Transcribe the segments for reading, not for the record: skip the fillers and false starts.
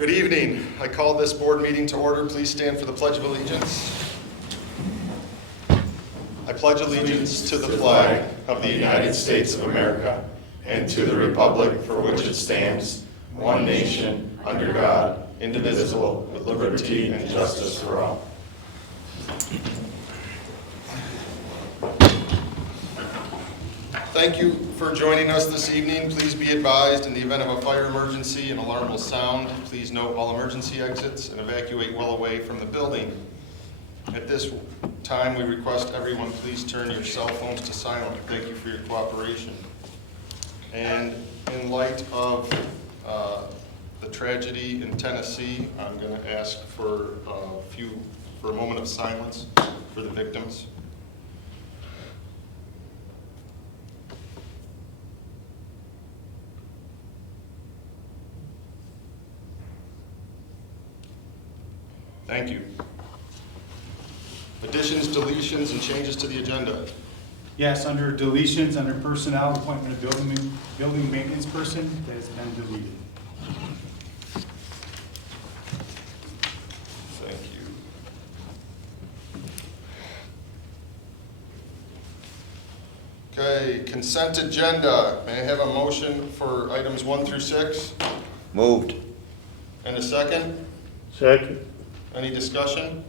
Good evening. I call this board meeting to order. Please stand for the Pledge of Allegiance. I pledge allegiance to the flag of the United States of America and to the republic for which it stands, one nation, under God, indivisible, with liberty and justice for all. Thank you for joining us this evening. Please be advised, in the event of a fire emergency, an alarm will sound. Please note all emergency exits and evacuate well away from the building. At this time, we request everyone please turn your cell phones to silent. Thank you for your cooperation. And in light of the tragedy in Tennessee, I'm going to ask for a moment of silence for the victims. Thank you. Additions, deletions, and changes to the agenda. Yes, under deletions, under personnel, appointment of building maintenance person, that has been deleted. Thank you. Okay, consent agenda. May I have a motion for items 1 through 6? Moved. And a second? Second. Any discussion?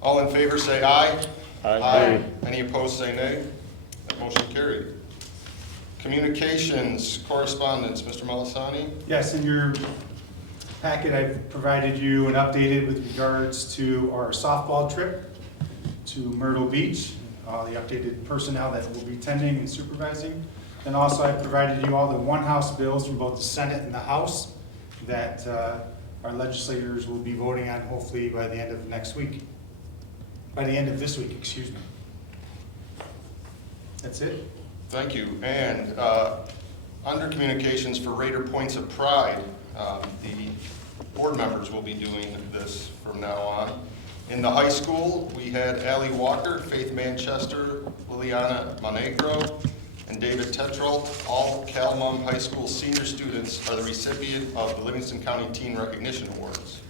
All in favor say aye. Aye. Any opposed say nay. That motion carried. Communications, correspondence, Mr. Malasani. Yes, in your packet, I've provided you an updated with regards to our softball trip to Myrtle Beach, the updated personnel that will be attending and supervising. And also, I provided you all the one-house bills from both the Senate and the House that our legislators will be voting on hopefully by the end of next week. By the end of this week, excuse me. That's it. Thank you. And under communications for Raider Points of Pride, the board members will be doing this from now on. In the high school, we had Allie Walker, Faith Manchester, Liliana Monegro, and David Tetrell. All Cal-Mum High School senior students are the recipient of the Livingston County Teen Recognition Awards.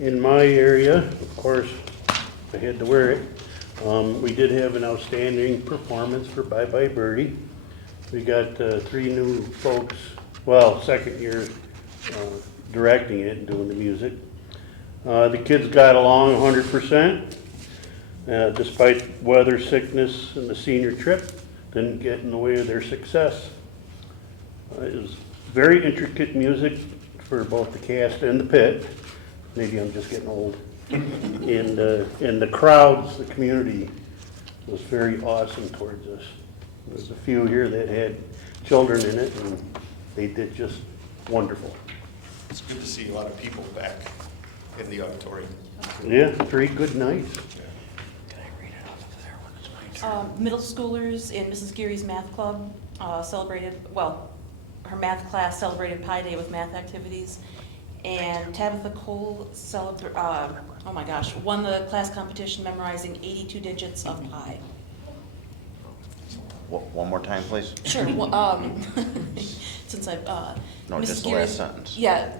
In my area, of course, I had to wear it. We did have an outstanding performance for Bye Bye Birdie. We got 3 new folks, well, second year directing it and doing the music. The kids got along 100%, despite weather, sickness, and the senior trip. Didn't get in the way of their success. It was very intricate music for both the cast and the pit. Maybe I'm just getting old. And the crowds, the community was very awesome towards us. There's a few here that had children in it, and they did just wonderful. It's good to see a lot of people back in the auditorium. Yeah, 3 good nights. Middle schoolers in Mrs. Geary's math club celebrated, well, her math class celebrated Pi Day with math activities. And Tabitha Cole won the class competition memorizing 82 digits of pi. One more time, please. Sure. Since I've No, Mrs. just the Geary's, last sentence. Yeah,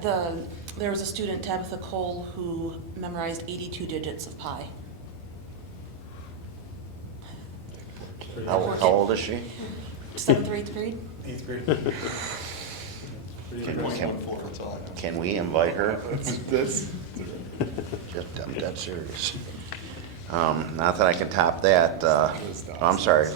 there was a student, Tabitha Cole, who memorized 82 digits of pi. How old is she? 7th or 8th grade. 8th grade. That's all I know. Can we invite her? That's I'm dead serious. Not that I can top that. I'm sorry.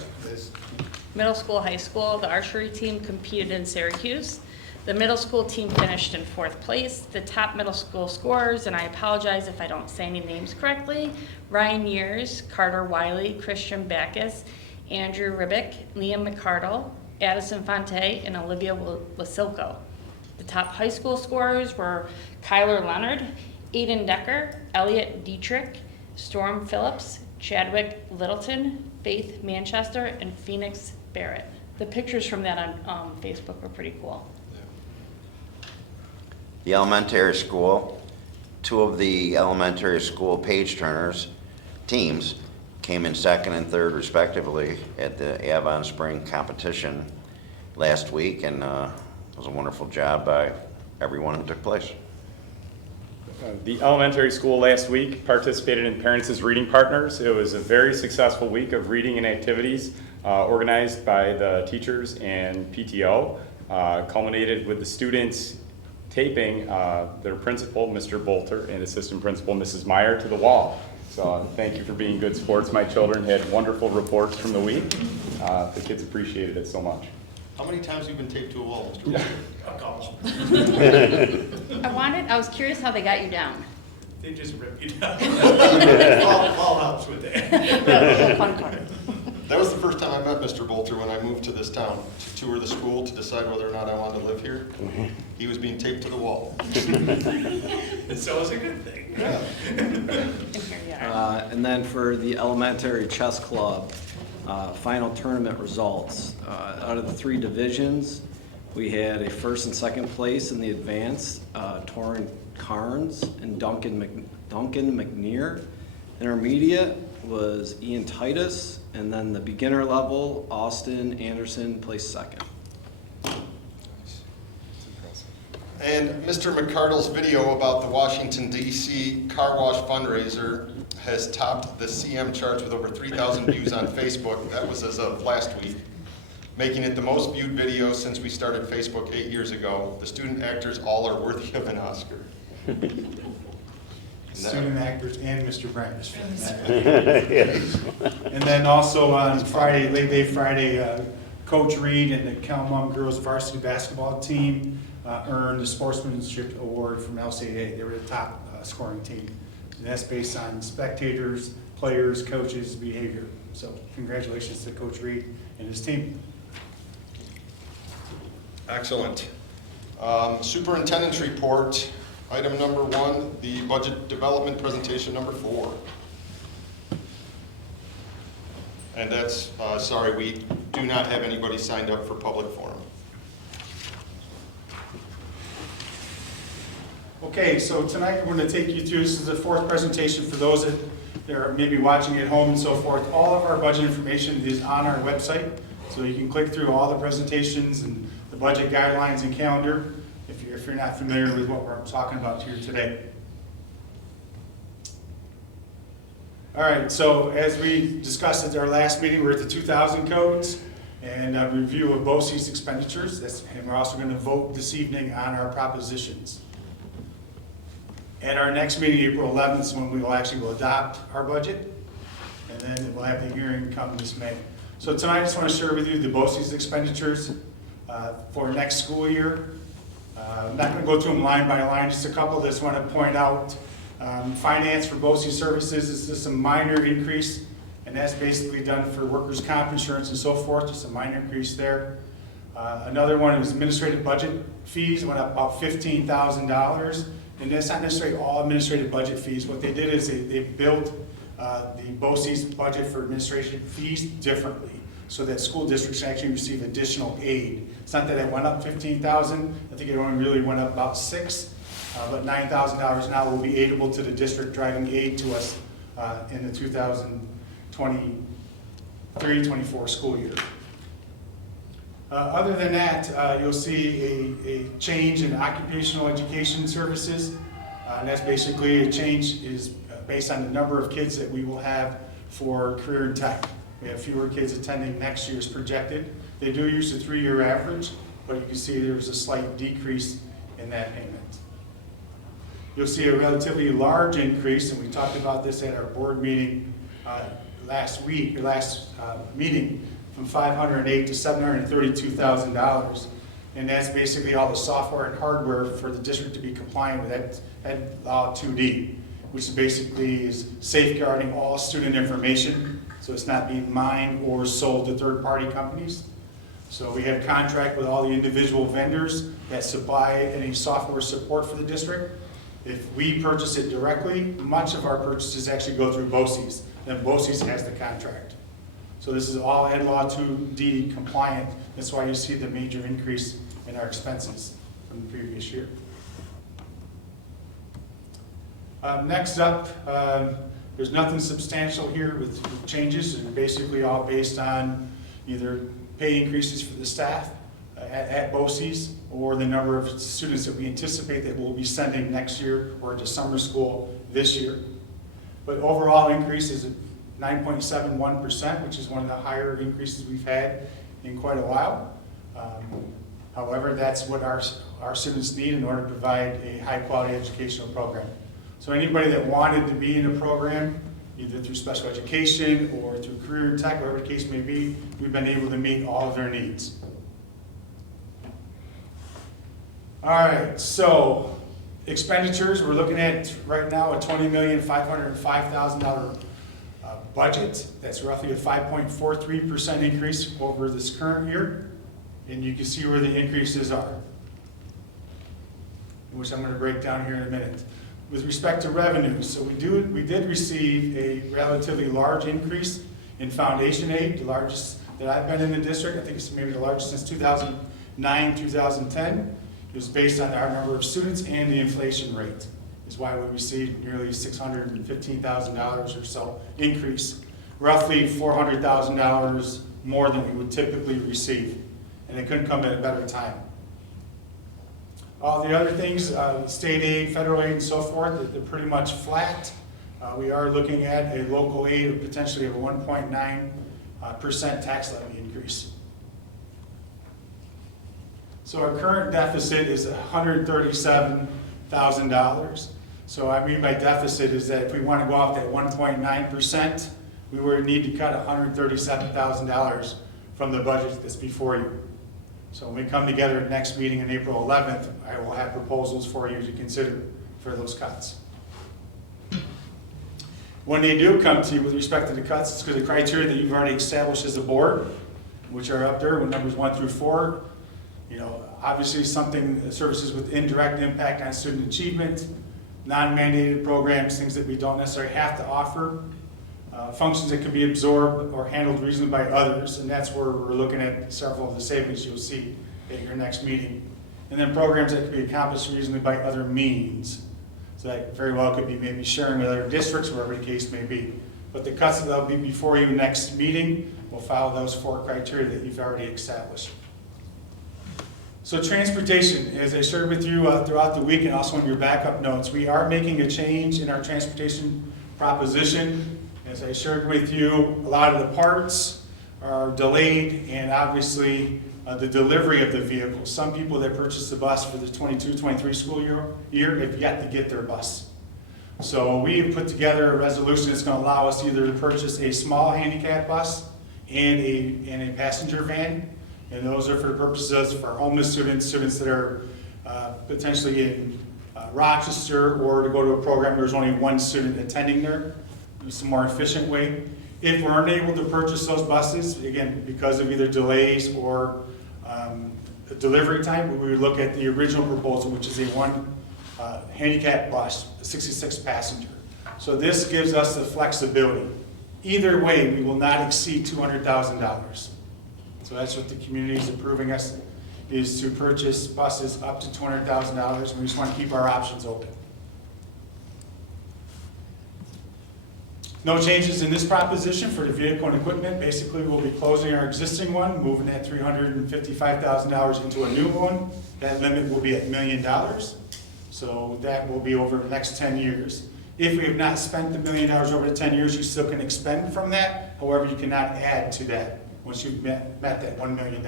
Middle school, high school, the archery team competed in Syracuse. The middle school team finished in 4th place. The top middle school scorers, and I apologize if I don't say any names correctly, Ryan Years, Carter Wiley, Christian Backus, Andrew Ribick, Liam McCardle, Addison Fonte, and Olivia Wasilko. The top high school scorers were Kyler Leonard, Aiden Decker, Elliot Dietrich, Storm Phillips, Chadwick Littleton, Faith Manchester, and Phoenix Barrett. The pictures from that on Facebook were pretty cool. The elementary school, 2 of the elementary school page turners teams came in 2nd and 3rd respectively at the Avon Spring competition. last week, and it was a wonderful job by everyone who took place. The elementary school last week participated in Parents as Reading Partners. It was a very successful week of reading and activities organized by the teachers and PTO, culminated with the students taping their principal, Mr. Bolter, and assistant principal, Mrs. Meyer, to the wall. So thank you for being good sports. My children had wonderful reports from the week. The kids appreciated it so much. How many times have you been taped to a wall, Mr. Wilson? A couple. I was curious how they got you down. They just rip you down. All helps with that. Fun part. That was the first time I met Mr. Bolter when I moved to this town to tour the school to decide whether or not I wanted to live here. He was being taped to the wall. So it's a good thing. Yeah. And here you are. And then for the elementary chess club, final tournament results. Out of the 3 divisions, we had a first and second place in the advanced, Torrin Carnes and Duncan McNear. Intermediate was Ian Titus, and then the beginner level, Austin Anderson placed second. And Mr. McCardle's video about the Washington, D.C. car wash fundraiser has topped the CM charts with over 3,000 views on Facebook. That was as of last week, making it the most viewed video since we started Facebook 8 years ago. The student actors all are worthy of an Oscar. Student actors and Mr. Brandis. And then also on Friday, late day Friday, Coach Reed and the Caledonia-Mumford girls varsity basketball team earned the sportsmanship award from LCA. They were the top scoring team. And that's based on spectators, players, coaches' behavior. So congratulations to Coach Reed and his team. Excellent. Superintendent's report, item number 1, the budget development presentation number 4. And that's, sorry, we do not have anybody signed up for public forum. Okay, so tonight we're going to take you through, this is the 4th presentation for those that are maybe watching at home and so forth. All of our budget information is on our website, so you can click through all the presentations and the budget guidelines and calendar if you're not familiar with what we're talking about here today. All right, so as we discussed at our last meeting, we're at the 2000 codes and a review of BOCES expenditures. And we're also going to vote this evening on our propositions. At our next meeting, April 11th, is when we will actually adopt our budget, and then we'll have the hearing come this May. So tonight, I just want to share with you the BOCES expenditures for next school year. I'm not going to go through them line by line, just a couple. Just want to point out finance for BOCES services is just a minor increase, and that's basically done for workers' comp insurance and so forth, just a minor increase there. Another one is administrative budget fees, went up about $15,000. And that's not necessarily all administrative budget fees. What they did is they built the BOCES budget for administration fees differently so that school districts actually receive additional aid. It's not that it went up $15,000. I think it only really went up about $6,000, but $9,000 now will be aidable to the district, driving aid to us in the 2023-24 school year. Other than that, you'll see a change in occupational education services. And that's basically a change is based on the number of kids that we will have for career and tech. We have fewer kids attending next year's projected. They do use the 3-year average, but you can see there's a slight decrease in that payment. You'll see a relatively large increase, and we talked about this at our board meeting last meeting, from $508,000 to $732,000. And that's basically all the software and hardware for the district to be compliant with Ed Law 2D, which basically is safeguarding all student information, so it's not being mined or sold to third-party companies. So we have contract with all the individual vendors that supply any software support for the district. If we purchase it directly, much of our purchases actually go through BOCES. Then BOCES has the contract. So this is all Ed Law 2D compliant. That's why you see the major increase in our expenses from the previous year. Next up, there's nothing substantial here with changes. They're basically all based on either pay increases for the staff, at BOCES, or the number of students that we anticipate that we'll be sending next year or to summer school this year. But overall increase is 9.71%, which is one of the higher increases we've had in quite a while. However, that's what our students need in order to provide a high-quality educational program. So anybody that wanted to be in a program, either through special education or through career and tech, whatever the case may be, we've been able to meet all of their needs. All right, so expenditures, we're looking at right now a $20,505,000 budget. That's roughly a 5.43% increase over this current year. And you can see where the increases are, which I'm going to break down here in a minute. With respect to revenues, so we did receive a relatively large increase in foundation aid, the largest that I've been in the district. I think it's maybe the largest since 2009, 2010. It was based on our number of students and the inflation rate, is why we received nearly $615,000 or so increase, roughly $400,000 more than we would typically receive. And it couldn't come at a better time. All the other things, state aid, federal aid, and so forth, they're pretty much flat. We are looking at a local aid of potentially of a 1.9% tax levy increase. So our current deficit is $137,000. So I mean by deficit is that if we want to go off that 1.9%, we would need to cut $137,000 from the budget that's before you. So when we come together at next meeting on April 11th, I will have proposals for you to consider for those cuts. When they do come to you with respect to the cuts, it's because the criteria that you've already established as a board, which are up there with numbers 1 through 4. You know, obviously something, services with indirect impact on student achievement, non-mandated programs, things that we don't necessarily have to offer, functions that can be absorbed or handled reasonably by others, and that's where we're looking at several of the savings you'll see at your next meeting. And then programs that can be accomplished reasonably by other means. So that very well could be maybe sharing with other districts, wherever the case may be. But the cuts that will be before you next meeting will follow those 4 criteria that you've already established. So transportation, as I shared with you throughout the week and also in your backup notes, we are making a change in our transportation proposition. As I shared with you, a lot of the parts are delayed, and obviously the delivery of the vehicle. Some people that purchase the bus for the 22-23 school year have yet to get their bus. So we have put together a resolution that's going to allow us either to purchase a small handicap bus and a passenger van. And those are for purposes for homeless students, students that are potentially in Rochester, or to go to a program where there's only one student attending there. It's a more efficient way. If we're unable to purchase those buses, again, because of either delays or delivery time, we would look at the original proposal, which is a one handicap bus, a 66 passenger. So this gives us the flexibility. Either way, we will not exceed $200,000. So that's what the community is approving us, is to purchase buses up to $200,000, and we just want to keep our options open. No changes in this proposition for the vehicle and equipment. Basically, we'll be closing our existing one, moving that $355,000 into a new one. That limit will be at $1 million. So that will be over the next 10 years. If we have not spent the $1 million over the 10 years, you still can expend from that. However, you cannot add to that once you've met that $1 million.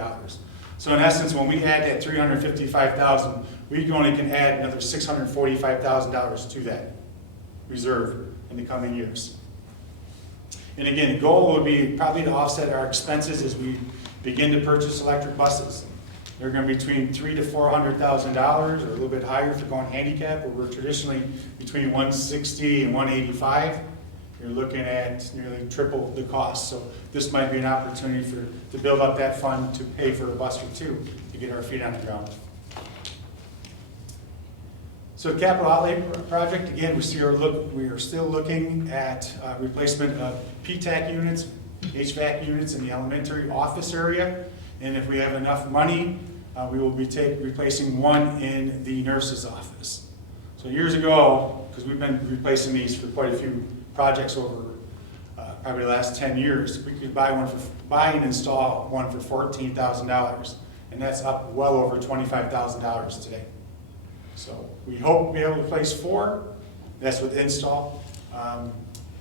So in essence, when we add that $355,000, we only can add another $645,000 to that reserve in the coming years. And again, the goal would be probably to offset our expenses as we begin to purchase electric buses. They're going to be between $300,000 to $400,000, or a little bit higher if you're going handicap, where we're traditionally between $160,000 and $185,000. You're looking at nearly triple the cost. So this might be an opportunity to build up that fund to pay for a bus or two to get our feet on the ground. So capital outlay project, again, we are still looking at replacement of PTAC units, HVAC units in the elementary office area. And if we have enough money, we will be replacing one in the nurse's office. So years ago, because we've been replacing these for quite a few projects over probably the last 10 years, we could buy and install one for $14,000. and that's up well over $25,000 today. So we hope to be able to place 4, that's with install.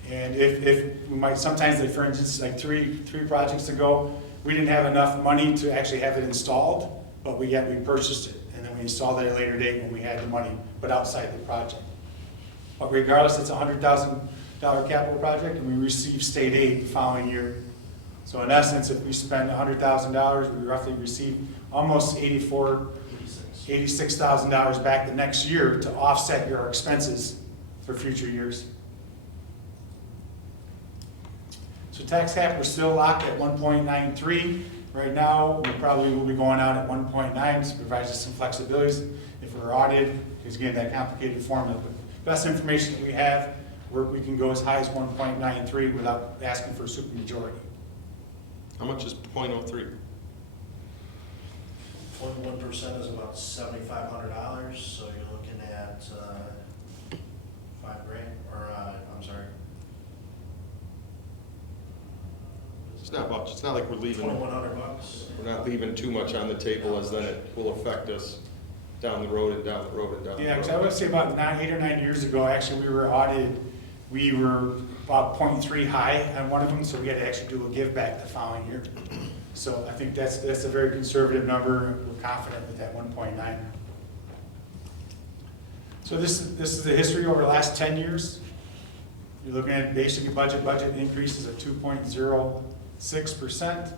And if we might, sometimes, like for instance, like three projects ago, we didn't have enough money to actually have it installed, but we purchased it, and then we installed it at a later date when we had the money, but outside the project. But regardless, it's a $100,000 capital project, and we receive state aid the following year. So in essence, if we spend $100,000, we roughly receive almost $86,000 back the next year to offset your expenses for future years. So tax cap, we're still locked at 1.93. Right now, we probably will be going out at 1.9, so it provides us some flexibilities if we're audited, because again, that complicated formula. But best information that we have, we can go as high as 1.93 without asking for a supermajority. How much is .03? 21% is about $7,500, so you're looking at $5,000, or I'm sorry, It's not much. It's not like we're leaving, $2,100. we're not leaving too much on the table, as then it will affect us down the road and down the road and down the road. Yeah, because I would say about 8 or 9 years ago, actually, we were audited. We were about 0.3 high on one of them, so we had to actually do a give back the following year. So I think that's a very conservative number. We're confident with that 1.9. So this is the history over the last 10 years. You're looking at basic budget increases of 2.06%.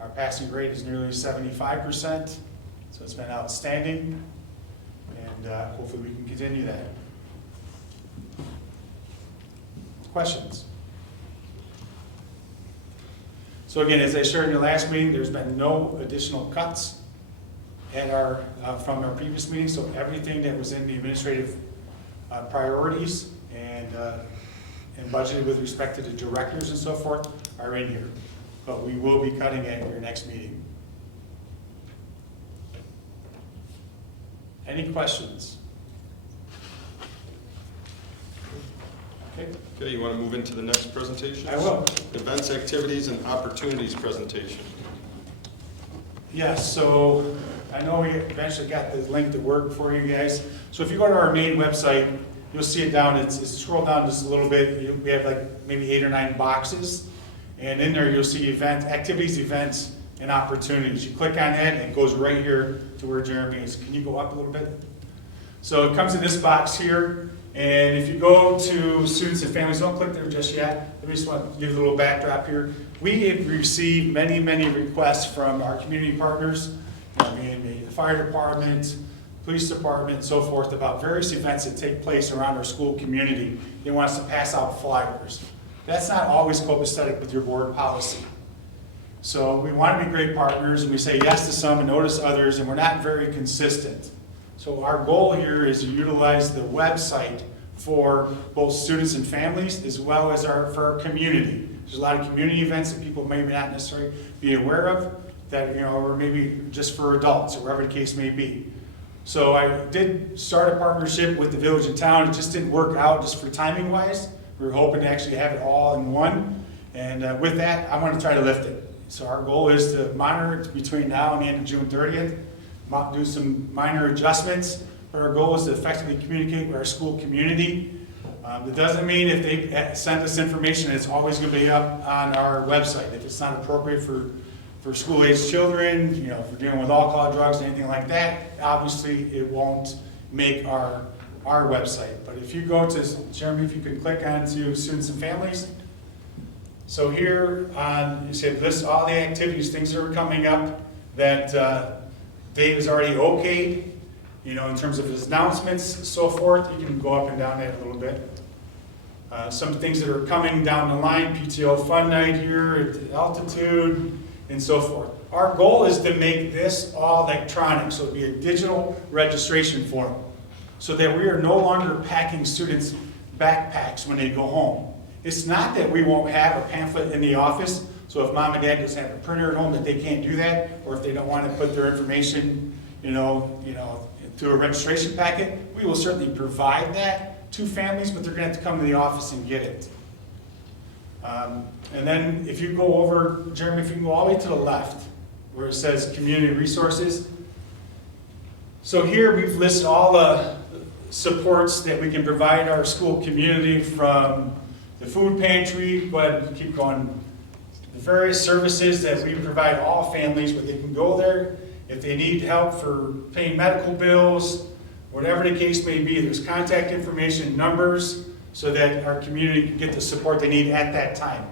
Our passing rate is nearly 75%, so it's been outstanding, and hopefully we can continue that. Questions? So again, as I shared in the last meeting, there's been no additional cuts at from our previous meeting, so everything that was in the administrative priorities and budgeted with respect to the directors and so forth are in here. But we will be cutting at your next meeting. Any questions? Okay. Okay, you want to move into the next presentation? I will. Events, activities, and opportunities presentation. Yes, so I know we eventually got the link to work for you guys. So if you go to our main website, you'll see it down. It's scroll down just a little bit. We have like maybe 8 or 9 boxes. And in there, you'll see activities, events, and opportunities. You click on that, and it goes right here to where Jeremy is. Can you go up a little bit? So it comes in this box here. And if you go to students and families, don't click there just yet. I just want to give a little backdrop here. We have received many, many requests from our community partners, the fire department, police department, and so forth, about various events that take place around our school community. They want us to pass out flyers. That's not always copacetic with your board policy. So we want to be great partners, and we say yes to some and no to others, and we're not very consistent. So our goal here is to utilize the website for both students and families, as well as for our community. There's a lot of community events that people may not necessarily be aware of, that, or maybe just for adults, or wherever the case may be. So I did start a partnership with the village and town. It just didn't work out just for timing wise. We were hoping to actually have it all in one. And with that, I want to try to lift it. So our goal is to monitor it between now and the end of June 30th. Do some minor adjustments, but our goal is to effectively communicate with our school community. That doesn't mean if they send us information, it's always going to be up on our website. If it's not appropriate for school-aged children, if we're dealing with alcohol, drugs, anything like that, obviously it won't make our website. But if you go to, Jeremy, if you could click on to students and families. So here you say list all the activities, things that are coming up that Dave has already okayed, in terms of his announcements, so forth. You can go up and down that a little bit. Some things that are coming down the line, PTO Fun Night here at Altitude, and so forth. Our goal is to make this all electronic, so it'll be a digital registration form, so that we are no longer packing students' backpacks when they go home. It's not that we won't have a pamphlet in the office, so if mom and dad just have a printer at home that they can't do that, or if they don't want to put their information, through a registration packet, we will certainly provide that to families, but they're going to have to come to the office and get it. And then if you go over, Jeremy, if you can go all the way to the left, where it says community resources. So here we've listed all the supports that we can provide our school community, from the food pantry, go ahead and keep going. The various services that we provide all families, where they can go there if they need help for paying medical bills, whatever the case may be. There's contact information, numbers, so that our community can get the support they need at that time.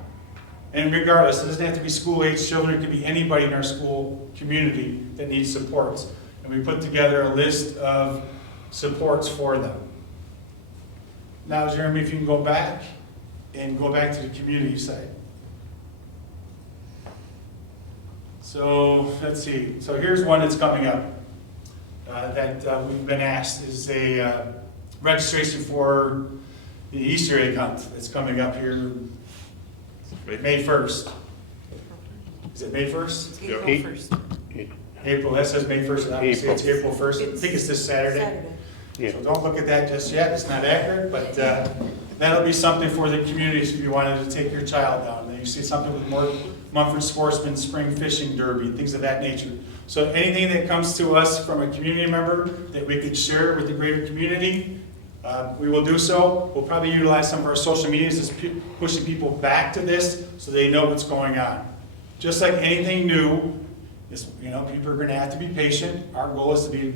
And regardless, it doesn't have to be school-age children, it could be anybody in our school community that needs supports. And we put together a list of supports for them. Now, Jeremy, if you can go back to the community side. So, let's see. So here's one that's coming up that we've been asked, is a registration for the Easter egg hunt that's coming up here May 1st. Is it May 1st? April Eight. 1st. April, that says May 1st, and obviously it's April 1st. I think it's this Saturday. Yeah. So don't look at that just yet, it's not accurate, but that'll be something for the communities if you wanted to take your child down. You see something with more Mumford Sportsman Spring Fishing Derby, things of that nature. So anything that comes to us from a community member that we could share with the greater community, we will do so. We'll probably utilize some of our social medias as pushing people back to this so they know what's going on. Just like anything new, people are going to have to be patient. Our goal is to be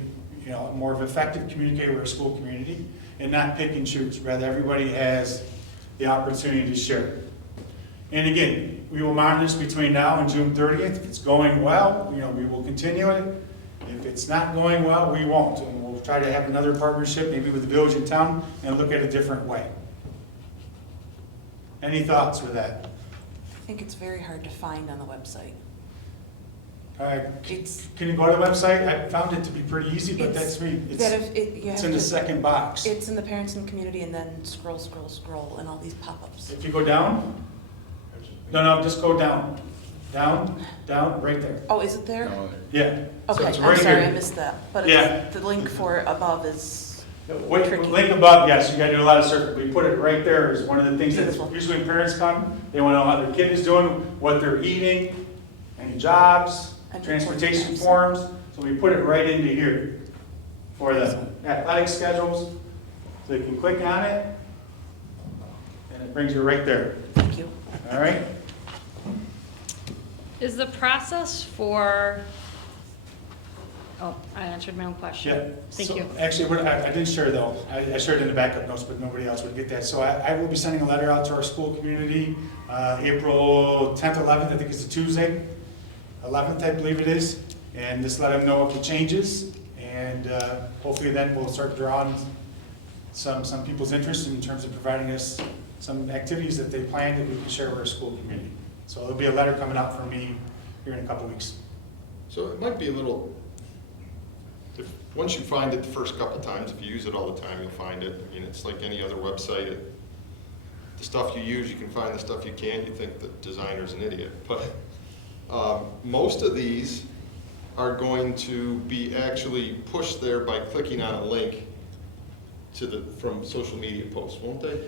more of an effective communicator with our school community and not pick and choose. Rather, everybody has the opportunity to share. And again, we will monitor this between now and June 30th. If it's going well, we will continue it. If it's not going well, we won't. And we'll try to have another partnership, maybe with the village and town, and look at a different way. Any thoughts with that? I think it's very hard to find on the website. All right, It's, can you go to the website? I found it to be pretty easy, but It's- that's me. that if it, you It's have in the to- second box. It's in the parents and community, and then scroll, scroll, scroll, and all these pop-ups. If you go down, no, just go down. Down, right there. Oh, is it there? Yeah. So Okay, it's I'm right sorry, I here. missed that. But Yeah. it's, the link for above is Wait, tricky. link above, yes, you gotta do a lot of search. We put it right there as one of the things that Beautiful. usually when parents come, they wanna know how their kid is doing, what they're eating, any jobs, And transportation reporting forms. So we put it right into here for the athletic schedules. So you can click on it, and it brings you right there, Thank you. all right? Is the process for, oh, I answered my own question. Yeah. Thank So, you. Actually, I didn't share though. I shared in the backup notes, but nobody else would get that. So I will be sending a letter out to our school community, April 10th, 11th, I think it's a Tuesday. 11th, I believe it is. And just let them know if it changes. And hopefully then we'll start drawing some people's interest in terms of providing us some activities that they plan that we can share with our school community. So there'll be a letter coming out from me here in a couple weeks. So it might be a little, once you find it the first couple times, if you use it all the time, you'll find it. I mean, it's like any other website. The stuff you use, you can find the stuff you can't. You think the designer's an idiot. But most of these are going to be actually pushed there by clicking on a link from social media posts, won't they?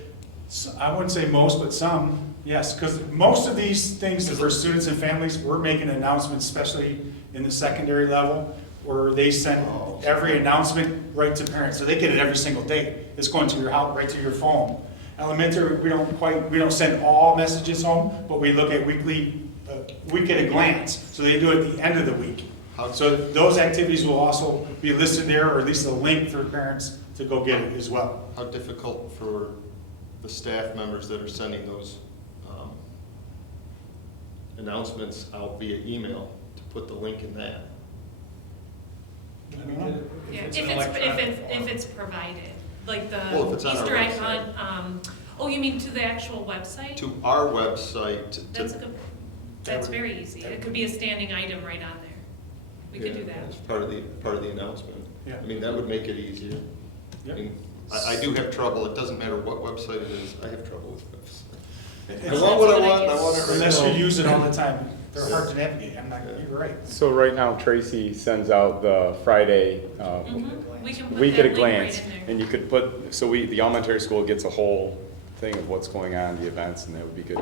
So I wouldn't say most, but some, yes, because most of these things that for students and families, we're making announcements, especially in the secondary level, where they send every announcement right to parents, so they get it every single day. It's going to your house, right to your phone. Elementary, we don't send all messages home, but we look at week at a glance, so they do it at the end of the week. So those activities will also be listed there, or at least a link for parents to go get it as well. How difficult for the staff members that are sending those announcements out via email to put the link in that? Yeah, If if it's an it's, electronic if form. it's provided, like Well, if it's the on our Easter egg website. hunt, oh, you mean to the actual website? To our website. That's a good, that's very easy. It could be a standing item right on there. We could do that. As part of the announcement. Yeah. I mean, that would make it easier. Yep. I mean, I do have trouble, it doesn't matter what website it is, I have trouble with websites. I It's- want what I That's what I want, and I want it right Unless now. you use it all the time, they're hard to navigate. You're right. So right now Tracy sends out the Friday We can put week that at a link right glance, in there. and you could put, so the elementary school gets a whole thing of what's going on, the events, and that would be good.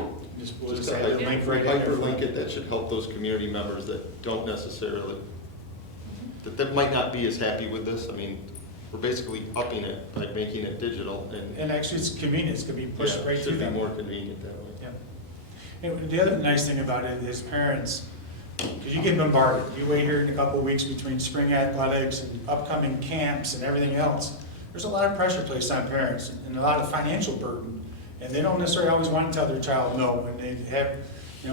We'll Just add the link right in there. hyperlink it, that should help those community members that don't necessarily, that might not be as happy with this. I mean, we're basically upping it by making it digital and. And actually, it's convenient, it's gonna be pushed Yeah, right it through should be them. more convenient that way. Yeah. And the other nice thing about it is parents, because you get bombarded. You wait here in a couple of weeks between spring athletics and upcoming camps and everything else. There's a lot of pressure placed on parents and a lot of financial burden. And they don't necessarily always want to tell their child no when they have,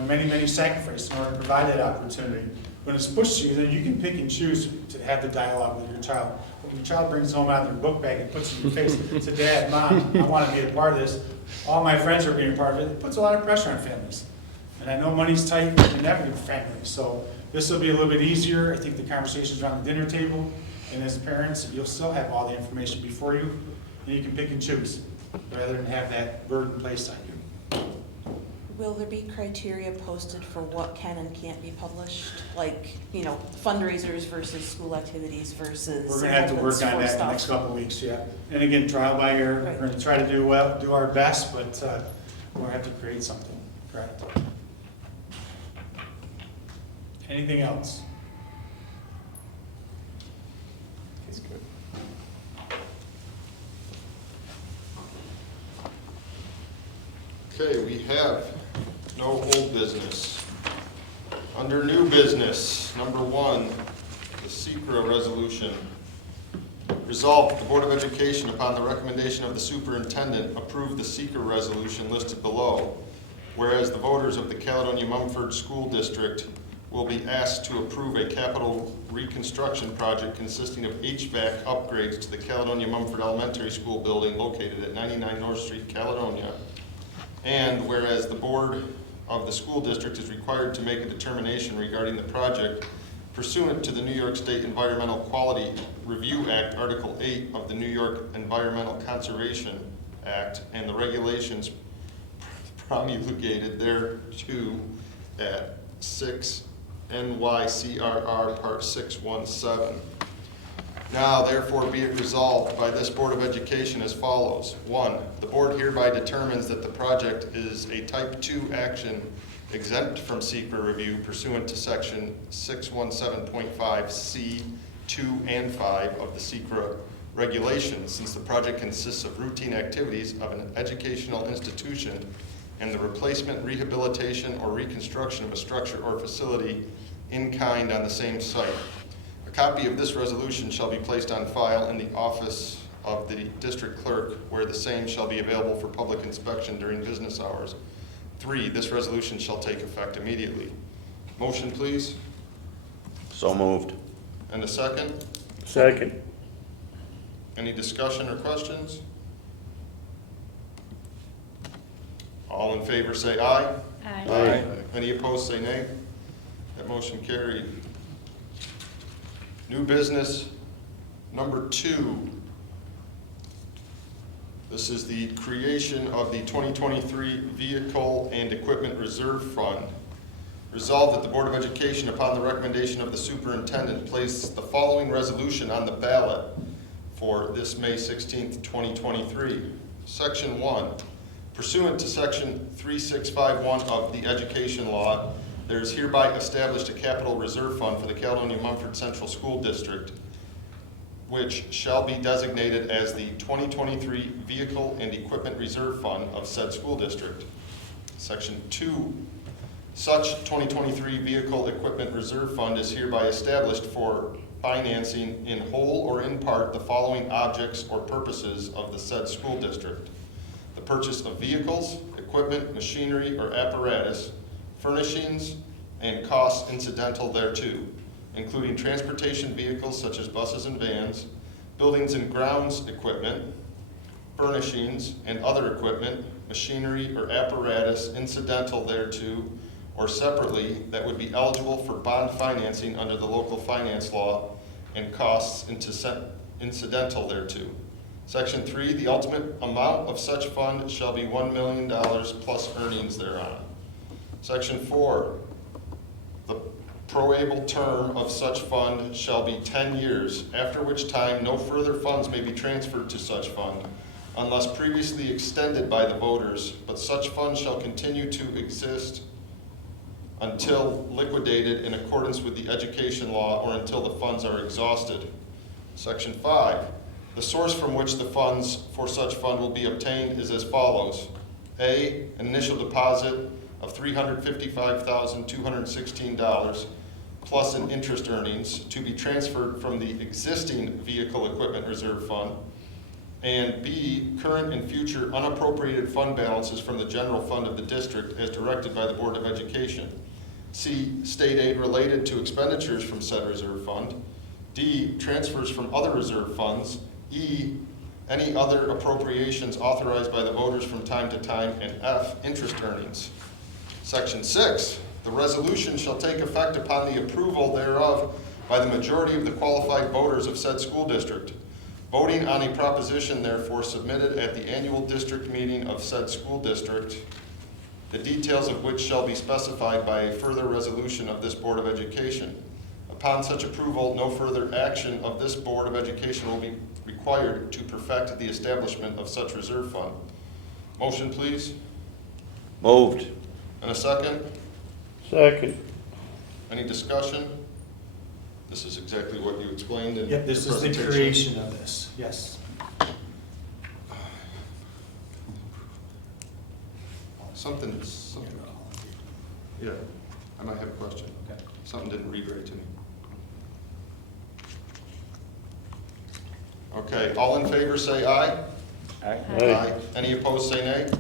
many, many sacrifices in order to provide that opportunity. When it's pushed to you, then you can pick and choose to have the dialogue with your child. When your child brings home out of their book bag and puts it in your face, to Dad, Mom, I want to be a part of this. All my friends are being a part of it. It puts a lot of pressure on families. And I know money's tight in every family, so this will be a little bit easier. I think the conversations around the dinner table, and as parents, you'll still have all the information before you, and you can pick and choose, rather than have that burden placed on you. Will there be criteria posted for what can and can't be published? Like, fundraisers versus school activities versus. We're gonna have to work on that in the next couple of weeks, yeah. And again, trial by error, Right. we're gonna try to do our best, but we'll have to create something, correct? Anything else? That's good. Okay, we have no old business. Under new business, number 1, the SECRA resolution. Resolved, the Board of Education, upon the recommendation of the superintendent, approve the SECRA resolution listed below. Whereas the voters of the Caledonia-Mumford School District will be asked to approve a capital reconstruction project consisting of HVAC upgrades to the Caledonia-Mumford Elementary School building located at 99 North Street, Caledonia. And whereas the board of the school district is required to make a determination regarding the project pursuant to the New York State Environmental Quality Review Act, Article 8 of the New York Environmental Conservation Act, and the regulations promulgated thereto at 6 NYCRR Part 617. Now therefore be it resolved by this Board of Education as follows. 1, the board hereby determines that the project is a type 2 action exempt from SECRA review pursuant to section 617.5 C 2 and 5 of the SECRA regulations, since the project consists of routine activities of an educational institution and the replacement, rehabilitation, or reconstruction of a structure or facility in kind on the same site. A copy of this resolution shall be placed on file in the office of the district clerk, where the same shall be available for public inspection during business hours. 3, this resolution shall take effect immediately. Motion, please, So moved. and a second. Second. Any discussion or questions? All in favor say aye. Aye. Any opposed say nay. That motion carried. New business number 2. This is the creation of the 2023 Vehicle and Equipment Reserve Fund. Resolved that the Board of Education, upon the recommendation of the superintendent, place the following resolution on the ballot for this May 16th, 2023. Section 1, pursuant to Section 3651 of the Education Law, there is hereby established a capital reserve fund for the Caledonia-Mumford Central School District, which shall be designated as the 2023 Vehicle and Equipment Reserve Fund of said school district. Section 2, such 2023 Vehicle Equipment Reserve Fund is hereby established for financing in whole or in part the following objects or purposes of the said school district: the purchase of vehicles, equipment, machinery, or apparatus, furnishings, and costs incidental thereto, including transportation vehicles such as buses and vans, buildings and grounds equipment, furnishings, and other equipment, machinery, or apparatus incidental thereto, or separately that would be eligible for bond financing under the local finance law, and costs incidental thereto. Section 3, the ultimate amount of such fund shall be $1 million plus earnings thereon. Section 4, the proable term of such fund shall be 10 years, after which time no further funds may be transferred to such fund, unless previously extended by the voters, but such fund shall continue to exist until liquidated in accordance with the education law or until the funds are exhausted. Section 5, the source from which the funds for such fund will be obtained is as follows. A, an initial deposit of $355,216 plus an interest earnings to be transferred from the existing vehicle equipment reserve fund. And B, current and future unappropriated fund balances from the general fund of the district as directed by the Board of Education. C, state aid related to expenditures from said reserve fund. D, transfers from other reserve funds. E, any other appropriations authorized by the voters from time to time. And F, interest earnings. Section 6, the resolution shall take effect upon the approval thereof by the majority of the qualified voters of said school district. Voting on a proposition therefore submitted at the annual district meeting of said school district, the details of which shall be specified by a further resolution of this Board of Education. Upon such approval, no further action of this Board of Education will be required to perfect the establishment of such reserve fund. Motion, please. Moved. And a second? Second. Any discussion? This is exactly what you explained in your Yep, this is the presentation. creation of this, yes. Something, yeah, I might have a question. Okay. Something didn't read right to me. Okay, all in favor say aye. Aye. Aye. Any opposed say nay.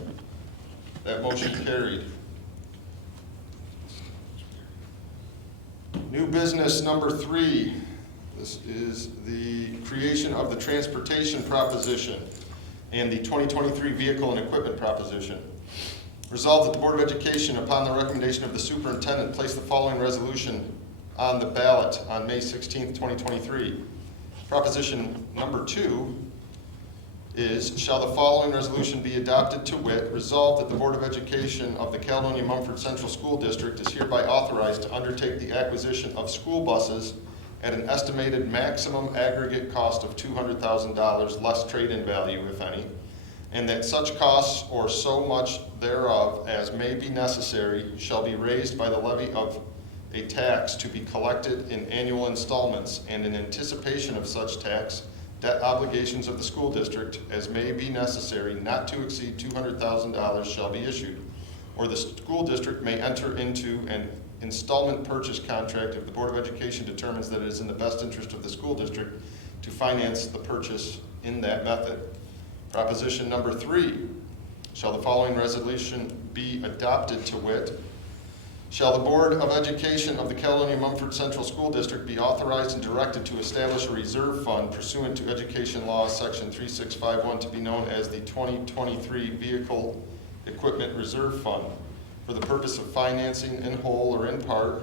That motion carried. New business number 3. This is the creation of the transportation proposition and the 2023 vehicle and equipment proposition. Resolved that the Board of Education, upon the recommendation of the superintendent, place the following resolution on the ballot on May 16th, 2023. Proposition number 2 is, shall the following resolution be adopted to wit, resolved that the Board of Education of the Caledonia-Mumford Central School District is hereby authorized to undertake the acquisition of school buses at an estimated maximum aggregate cost of $200,000 less trade-in value, if any, and that such costs or so much thereof as may be necessary shall be raised by the levy of a tax to be collected in annual installments, and in anticipation of such tax, debt obligations of the school district as may be necessary not to exceed $200,000 shall be issued, or the school district may enter into an installment purchase contract if the Board of Education determines that it is in the best interest of the school district to finance the purchase in that method. Proposition number 3, shall the following resolution be adopted to wit, shall the Board of Education of the Caledonia-Mumford Central School District be authorized and directed to establish a reserve fund pursuant to Education Law Section 3651 to be known as the 2023 Vehicle Equipment Reserve Fund for the purpose of financing in whole or in part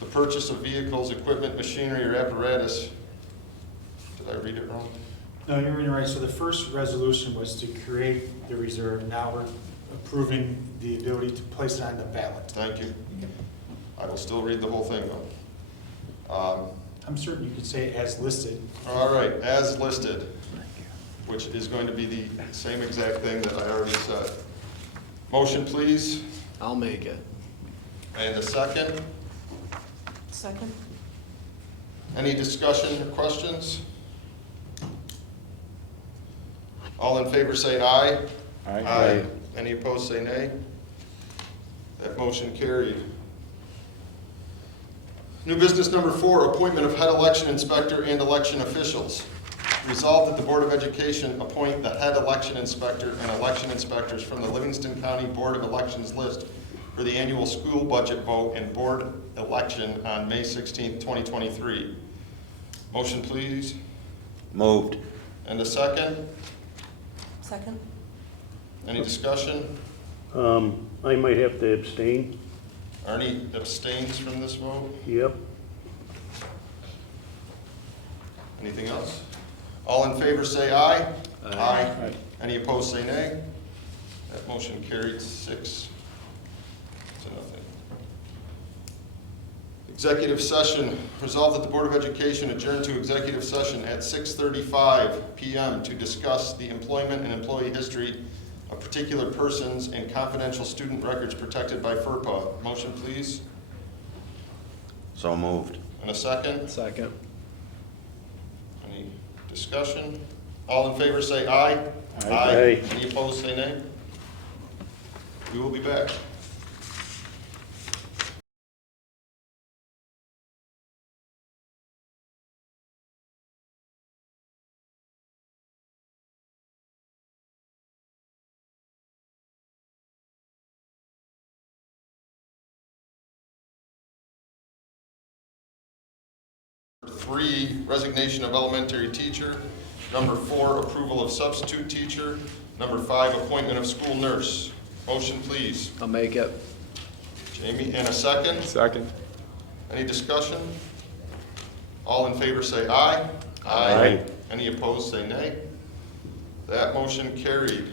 the purchase of vehicles, equipment, machinery, or apparatus. Did I read it wrong? No, you're right. So the first resolution was to create the reserve. Now we're approving the ability to place it on the ballot. Thank you. I will still read the whole thing though. I'm certain you could say as listed. All right, as listed, which is going to be the same exact thing that I already said. Motion, please, I'll make it. and a second. Second? Any discussion or questions? All in favor say aye. Aye. Any opposed say nay. That motion carried. New business number 4, appointment of head election inspector and election officials. Resolved that the Board of Education appoint the head election inspector and election inspectors from the Livingston County Board of Elections list for the annual school budget vote and board election on May 16th, 2023. Motion, please, Moved. and a second. Second? Any discussion? I might have to abstain. Arnie abstains from this vote. Yep. Anything else? All in favor say aye. Aye. Any opposed say nay. That motion carried 6-0. Executive session. Resolved that the Board of Education adjourn to executive session at 6:35 PM to discuss the employment and employee history of particular persons and confidential student records protected by FERPA. Motion, please. So moved. And a second. Second. Any discussion? All in favor say aye. Aye. Any opposed say nay. We will be back. Number 3, resignation of elementary teacher. Number 4, approval of substitute teacher. Number 5, appointment of school nurse. Motion, please. I'll make it. Jamie, and a second. Second. Any discussion? All in favor say aye. Aye. Any opposed say nay. That motion carried.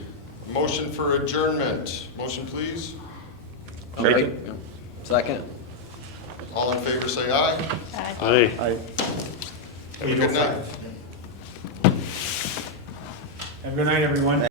Motion for adjournment. Motion, please. I'll Make make it. Yeah. Second. All in favor say aye. Aye. Aye. Have a good night. Have a good night, everyone.